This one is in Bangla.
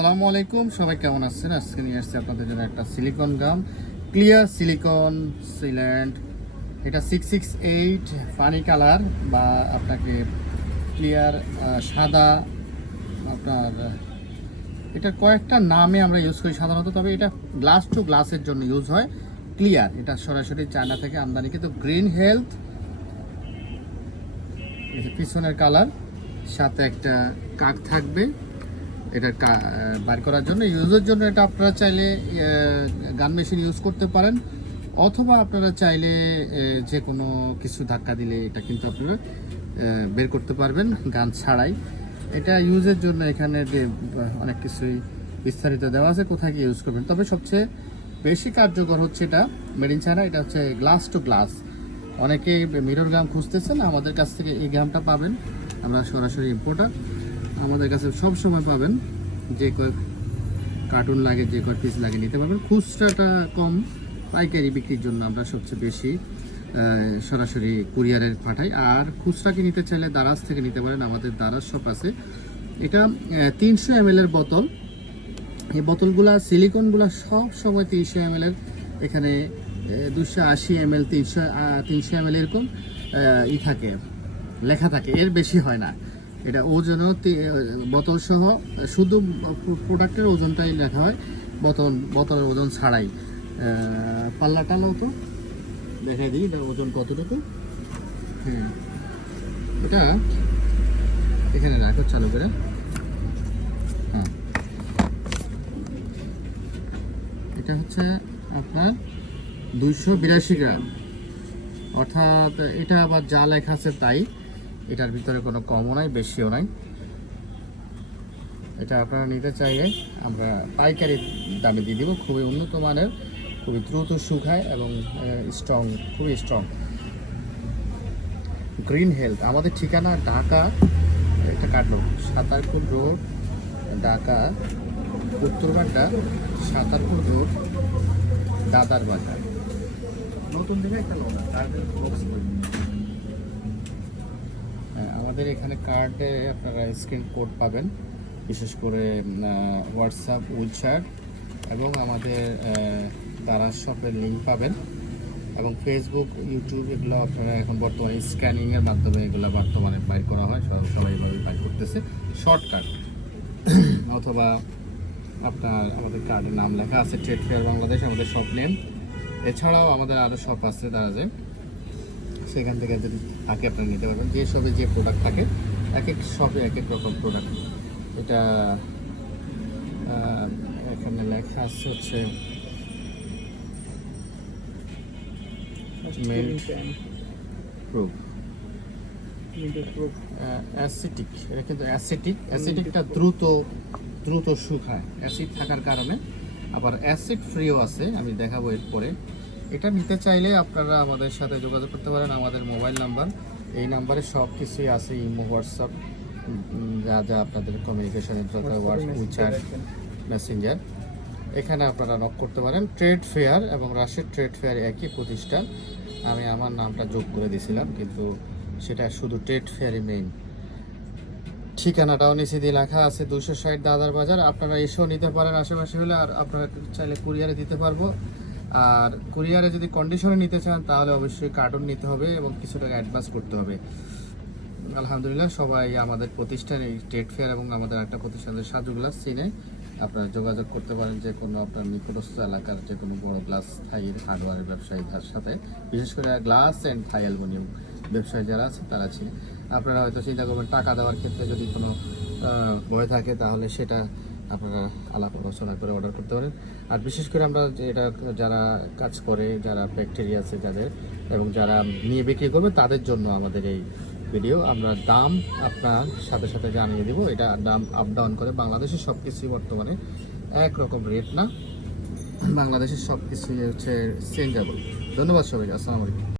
আসসালামু আলাইকুম, সবাই কেমন আছেন? আজকে নিয়ে আসছি আপনাদের জন্য একটা silicone gum clear silicone sealant এটা সিক্স সিক্স এইট পানি কালার বা আপনাকে ক্লিয়ার সাদা, আপনার, এটা কয়েকটা নামে আমরা ইউজ করি সাধারণত, তবে এটা গ্লাস টু গ্লাসের জন্য ইউজ হয়। ক্লিয়ার এটা সরাসরি চায়না থেকে আমদানি, কিন্তু গ্রিন হেলথ পিছনের কালার সাথে একটা কাক থাকবে। এটা বার করার জন্য, ইউজের জন্য এটা আপনারা চাইলে গান মেশিন ইউজ করতে পারেন, অথবা আপনারা চাইলে যে কোনো কিছু ধাক্কা দিলে এটা কিন্তু আপনারা বের করতে পারবেন গান ছাড়াই। এটা ইউজের জন্য এখানে অনেক কিছুই বিস্তারিত দেওয়া আছে, কোথায় গিয়ে ইউজ করবেন। তবে সবচেয়ে বেশি কার্যকর হচ্ছে এটা ইন চায়না এটা হচ্ছে গ্লাস টু গ্লাস অনেকে মিরর গাম খুঁজতেছেন, আমাদের কাছ থেকে এই গামটা পাবেন। আমরা সরাসরি ইম্পোর্টার আমাদের কাছে সব সময় পাবেন। যে কয় কার্টুন লাগে, যে কয় পিস লাগে নিতে পারবেন। খুচরাটা কম, পাইকারি বিক্রির জন্য আমরা সবচেয়ে বেশি সরাসরি কুরিয়ারে পাঠাই। আর খুচরাকে নিতে চাইলে দারাজ থেকে নিতে পারেন। আমাদের দারাজ শপ আছে। এটা তিনশো এম এর বোতল। এই বোতলগুলা সিলিকনগুলা সব সময় তিনশো এম এর। এখানে দুশো আশি এম এল, তিনশো তিনশো এম এল এরকম ই থাকে, লেখা থাকে। এর বেশি হয় না। এটা ওজনও তি- বোতল সহ শুধু প্রোডাক্টের ওজনটাই লেখা হয় বোতল বোতলের ওজন ছাড়াই। আহ, পাল্লাটা তো। দেখাই দিই এটা ওজন কতটুকু? হ্যাঁ। এটা এখানে রাখো চালু করে। হ্যাঁ। এটা হচ্ছে আপনার দুইশো বিরাশি গ্রাম। অর্থাৎ এটা আবার যা লেখা আছে তাই। এটার ভিতরে কোনো কমও নাই, বেশিও নাই। এটা আপনারা নিতে চাইলে আমরা পাইকারি দামে দিয়ে দিব, খুবই উন্নত মানের, খুবই দ্রুত শুকায় এবং স্ট্রং খুবই স্ট্রং গ্রিন হেলথ আমাদের ঠিকানা ঢাকা, একটা কাটলো সাতারপুর রোড, ঢাকা উত্তরবাড্ডা সাতারপুর রোড দাদার বাজার নতুন দিনে একটা লোক আমাদের এখানে কার্ডে আপনারা স্ক্রিন কোড পাবেন। বিশেষ করে হোয়াটসঅ্যাপ উইচ্যাট এবং আমাদের দারাজ শপের লিঙ্ক পাবেন। এবং ফেসবুক ইউটিউব এগুলো আপনারা এখন বর্তমানে স্ক্যানিংয়ের মাধ্যমে এগুলো বর্তমানে বাইর করা হয়। সব- সবাই এভাবে বাইর করতেছে। শর্টকাট অথবা আপনার আমাদের কার্ডের নাম লেখা আছে ট্রেড ফেয়ার বাংলাদেশ আমাদের শপ নেম এছাড়াও আমাদের আরও শপ আছে দারাজে সেখান থেকে যদি থাকে আপনারা নিতে পারবেন যে শপে যে প্রোডাক্ট থাকে এক এক শপে এক এক রকম প্রোডাক্ট এটা এখানে লেখা আছে হচ্ছে Melt. প্রুফ অ্যাসিটিক এটা কিন্তু অ্যাসিটিক অ্যাসিটিকটা দ্রুত দ্রুত শুকায়। অ্যাসিড থাকার কারণে। আবার অ্যাসিড ফ্রিও আছে আমি দেখাবো এরপরে। এটা নিতে চাইলে আপনারা আমাদের সাথে যোগাযোগ করতে পারেন আমাদের মোবাইল নাম্বার। এই নাম্বারে সব কিছুই আছে ইমো হোয়াটসঅ্যাপ যা যা আপনাদের কমিউনিকেশনের দরকার হোয়াটসঅ্যাপ মেসেঞ্জার এখানে আপনারা নক করতে পারেন। ট্রেড ফেয়ার এবং রাশিয়ার ট্রেড ফেয়ার একই প্রতিষ্ঠান। আমি আমার নামটা যোগ করে দিয়েছিলাম কিন্তু সেটা শুধু ট্রেড ফেয়ারই মেইন ঠিকানাটাও নিচে দিয়ে লেখা আছে দুশো ষাট দাদার বাজার। আপনারা এসেও নিতে পারেন আশেপাশে হলে আর আপনারা চাইলে কুরিয়ারে দিতে পারব। আর কুরিয়ারে যদি কন্ডিশনে নিতে চান, তাহলে অবশ্যই কার্টুন নিতে হবে এবং কিছু টাকা অ্যাডভান্স করতে হবে। আলহামদুলিল্লাহ, সবাই আমাদের প্রতিষ্ঠানে ট্রেড ফেয়ার এবং আমাদের একটা প্রতিষ্ঠানের সাজু গ্লাস চিনে। আপনারা যোগাযোগ করতে পারেন যে কোনো আপনার নিকটস্থ এলাকার যে কোনো বড় গ্লাস থাই হার্ডওয়ারের ব্যবসায়ীদের সাথে। বিশেষ করে গ্লাস অ্যান্ড থাই অ্যালুমিনিয়াম ব্যবসায়ী যারা আছে, তারা চিনে। আপনারা হয়তো চিন্তা করবেন, টাকা দেওয়ার ক্ষেত্রে যদি কোনো ভয় থাকে, তাহলে সেটা আপনারা আলাপ আলোচনা করে অর্ডার করতে পারেন। আর বিশেষ করে আমরা এটা যারা কাজ করে, যারা ফ্যাক্টরি আছে যাদের, এবং যারা নিয়ে বিক্রি করবে, তাদের জন্য আমাদের এই ভিডিও আমরা দাম আপনার সাথে সাথে জানিয়ে দিব। এটা দাম আপ ডাউন করে বাংলাদেশের সব কিছুই বর্তমানে একরকম রেট না। বাংলাদেশের সব কিছুই হচ্ছে চেঞ্জেবল ধন্যবাদ সবাইকে। আসসালামু আলাইকুম।